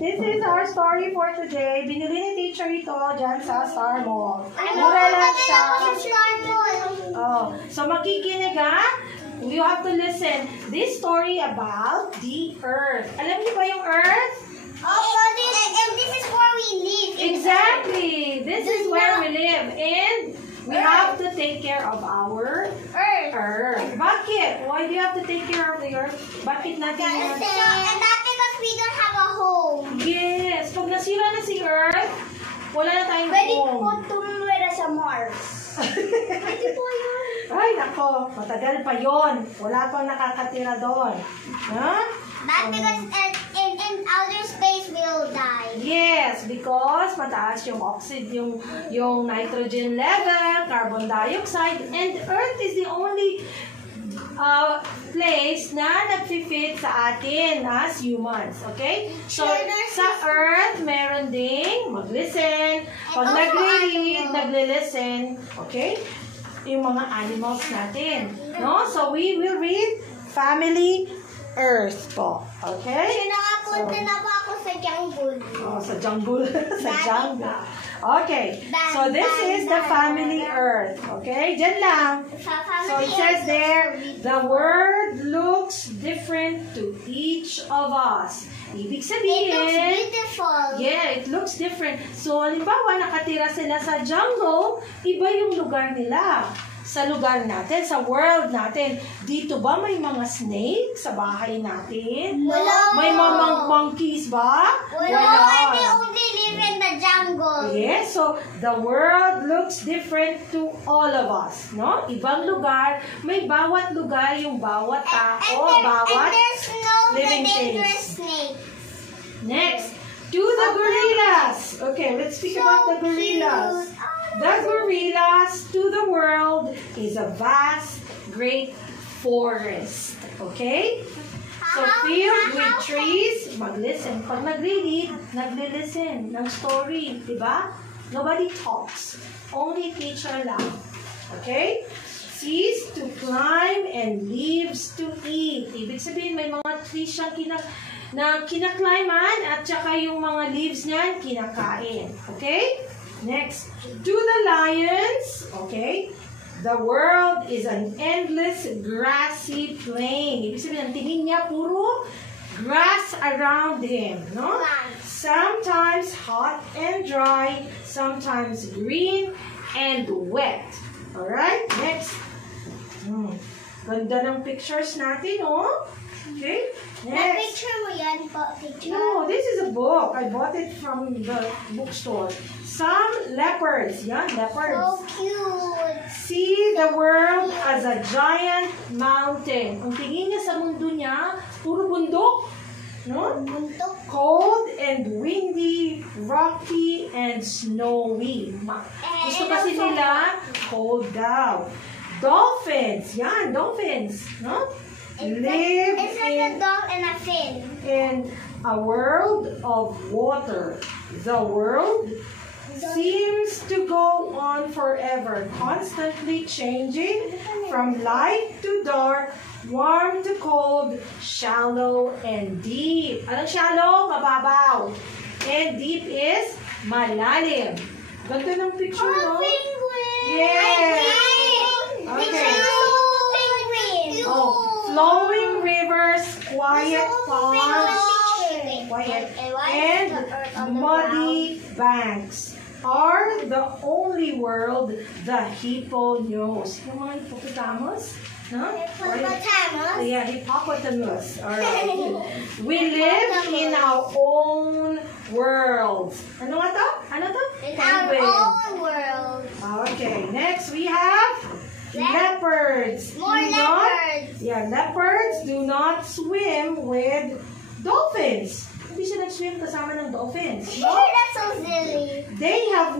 this is our story for today. Binili ni teacher ito dyan sa Star Mall. Mura lang siya. Oh, so makikinig ha? You have to listen. This story about the earth. Alam niyo ba yung earth? And this is where we live. Exactly. This is where we live. And we have to take care of our earth. Bakit? Why do you have to take care of the earth? Bakit natin yan? And that's because we don't have a home. Yes. Pag nasira na si earth, wala na tayong Pwede home. po tumira sa Mars. Pwede po yun. Ay, nako. Matagal pa yon. Wala pang nakakatira doon. Huh? That's because in outer space we'll die. Yes, because mataas yung oxygen, yung nitrogen level, carbon dioxide, and Earth is the only place na nag-fit sa atin as humans. Okay? So, sa Earth, meron ding mag-listen. Pag nagre-read, nagle-listen. Okay? Yung mga animals natin. No? So, we will read Family Earth po. Okay? Nakapunta na po ako sa jungle. Oh, sa jungle. Sa jungle. Okay. So, this is the Family Earth. Okay? Diyan lang. So, it says there, the world looks different to each of us. Ibig sabihin, It looks beautiful. yeah, it looks different. So, halimbawa, nakatira sila sa jungle, iba yung lugar nila. Sa lugar natin, sa world natin. Dito ba may mga snake sa bahay natin? Wala. May mga monkeys ba? And they only live in the jungle. Yes, so the world looks different to all of us, no? Ibang lugar, may bawat lugar yung bawat tao, And bawat there's no living dangerous things. snake. Next, to the gorillas. Okay, let's speak about the gorillas. The gorillas to the world is a vast, great forest. Okay? So, filled with trees, mag-listen. Pag nagre-read, nagle-listen ng story. Diba? Nobody talks. Only teacher lang. Okay? Seeds to climb and leaves to eat. Ibig sabihin, may mga trees siyang kinakliman at saka yung mga leaves niyan, kinakain. Okay? Next, to the lions. Okay? The world is an endless grassy plain. Ibig sabihin, ang tingin niya puro grass around him, no? Sometimes hot and dry, sometimes green and wet. Alright, next. Ganda ng pictures natin, oh. Okay, next. Picture mo yan po, teacher? No, this is a book. I bought it from the bookstore. Some leopards. Yan, leopards. So cute. See the world as a giant mountain. Ang tingin niya sa mundo niya, puro bundok. No? Buntok. Cold and windy, rocky and snowy. Gusto kasi nila cold daw. Dolphins. Yan, dolphins. No? Live It's like a dog and a fin. in a world of water. The world seems to go on forever, constantly changing from light to dark, warm to cold, shallow and deep. Anong shallow? Mababaw. And deep is malalim. Ganda ng picture, no? Penguin. Yes. Okay. Oh, flowing rivers, quiet ponds, quiet, and muddy banks are the only world the hippo knows. Yung mga hippopotamus? Huh? Hippopotamus? Yeah, hippopotamus. Alright. We live in our own world. Ano nga to? Ano to? In our own world. Okay, next we have leopards. More leopards. Yeah, leopards do not swim with dolphins. Hindi siya nag-swim kasama ng dolphins. That's so silly. They have